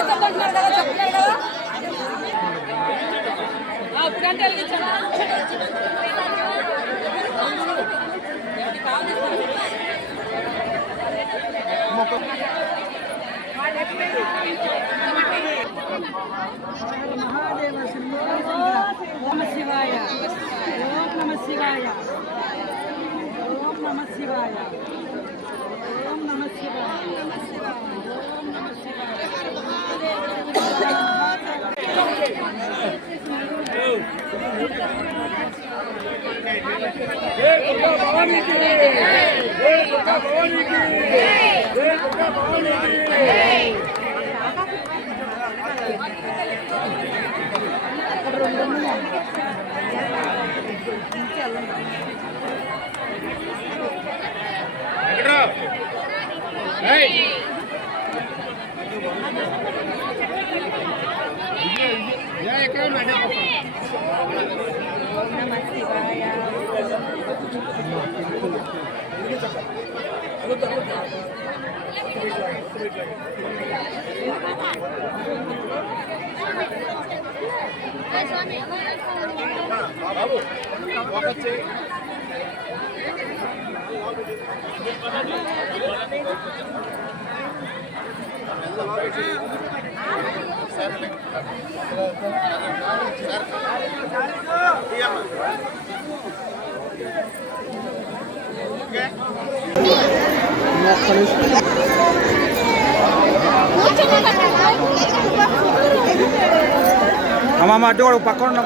వెలిగించమంటున్నారు కదా చెప్తున్నారు కదా? ఆ, ఇప్పుడంటే ఓం శివాయ. ఓం నమ శివాయ. ఓం నమ శివాయ. ఓం నమ శివాయ ఓం అమ్మమ్మ అడ్డు కూడా పక్కన ఉన్నాం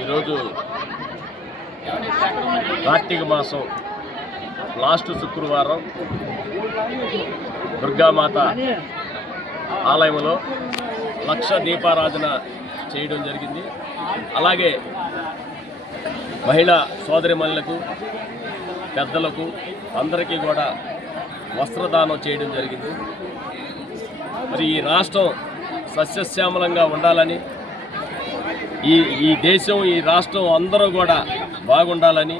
ఈరోజు కార్తీక మాసం లాస్ట్ శుక్రవారం దుర్గామాత ఆలయంలో లక్ష దీపారాధన చేయడం జరిగింది. అలాగే మహిళా సోదరిమణులకు పెద్దలకు అందరికీ కూడా వస్త్రదానం చేయడం జరిగింది. మరి ఈ రాష్ట్రం సస్యశ్యామలంగా ఉండాలని ఈ ఈ దేశం ఈ రాష్ట్రం అందరూ కూడా బాగుండాలని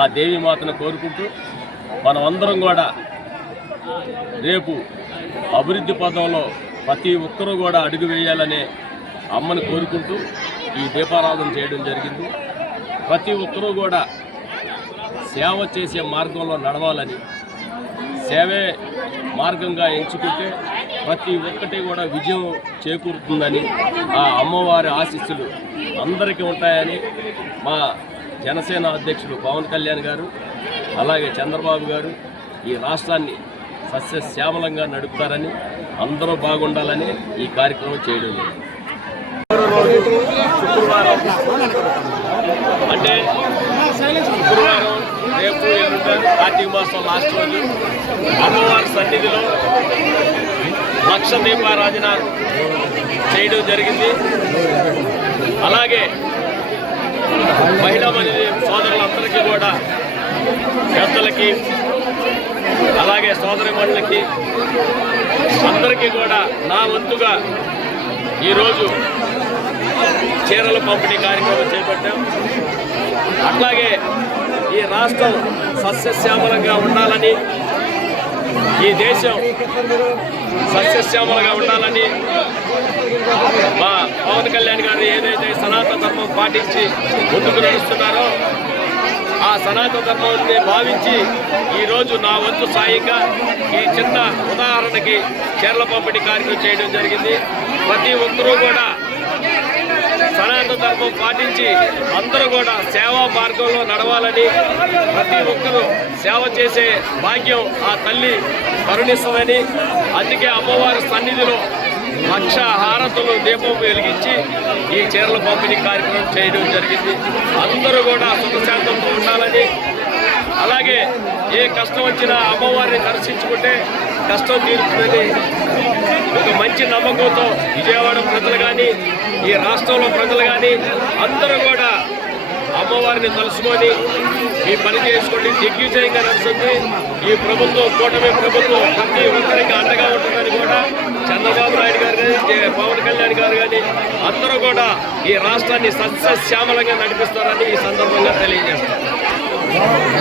ఆ దేవిమాతను కోరుకుంటూ మనం అందరం కూడా రేపు అభివృద్ధి పదంలో ప్రతి ఒక్కరూ కూడా అడుగు వేయాలనే అమ్మను కోరుకుంటూ ఈ దీపారాధన చేయడం జరిగింది. ప్రతి ఒక్కరూ కూడా సేవ చేసే మార్గంలో నడవాలని సేవే మార్గంగా ఎంచుకుంటే ప్రతి ఒక్కటి కూడా విజయం చేకూరుతుందని ఆ అమ్మవారి ఆశీస్సులు అందరికీ ఉంటాయని మా జనసేన అధ్యక్షుడు పవన్ కళ్యాణ్ గారు అలాగే చంద్రబాబు గారు ఈ రాష్ట్రాన్ని సస్యశ్యామలంగా నడుపుతారని అందరూ బాగుండాలని ఈ కార్యక్రమం చేయడం శుక్రవారం. అంటే కార్తీక మాసం లాస్ట్ రోజు అమ్మవారి సన్నిధిలో లక్ష దీపారాధన చేయడం జరిగింది. అలాగే మహిళా మంది సోదరులందరికీ కూడా పెద్దలకి అలాగే సోదరిమణులకి అందరికీ కూడా నా వంతుగా ఈరోజు చీరల పంపిణీ కార్యక్రమం చేపట్టాం. అట్లాగే ఈ రాష్ట్రం సస్యశ్యామలంగా ఉండాలని ఈ దేశం సస్యశ్యామలంగా ఉండాలని మా పవన్ కళ్యాణ్ గారు ఏదైతే సనాతన ధర్మం పాటించి ముందుకు నడుస్తున్నారో ఆ సనాతన ధర్మాన్ని భావించి ఈరోజు నా వంతు సాయిగా ఈ చిన్న ఉదాహరణకి చీరల పంపిణీ కార్యక్రమం చేయడం జరిగింది. ప్రతి ఒక్కరూ కూడా సనాతన ధర్మం పాటించి అందరూ కూడా సేవా మార్గంలో నడవాలని ప్రతి ఒక్కరూ సేవ చేసే భాగ్యం ఆ తల్లి కరుణిస్తుందని అందుకే అమ్మవారి సన్నిధిలో లక్ష హారతులు దీపం వెలిగించి ఈ చీరల పంపిణీ కార్యక్రమం చేయడం జరిగింది. అందరూ కూడా సుఖశాంతంతో ఉండాలని అలాగే ఏ కష్టం వచ్చినా అమ్మవారిని దర్శించుకుంటే కష్టం తీరుతుందని ఒక మంచి నమ్మకంతో విజయవాడ ప్రజలు కానీ ఈ రాష్ట్రంలో ప్రజలు కానీ అందరూ కూడా అమ్మవారిని తలుసుకొని ఈ పని చేసుకోండి. దిగ్విజయంగా నడుస్తుంది. ఈ ప్రభుత్వం కూటమి ప్రభుత్వం ప్రతి ఒక్కరికి అండగా ఉంటుందని కూడా చంద్రబాబు నాయుడు గారు కానీ పవన్ కళ్యాణ్ గారు కానీ అందరూ కూడా ఈ రాష్ట్రాన్ని సస్యశ్యామలంగా నడిపిస్తారని ఈ సందర్భంగా తెలియజేస్తారు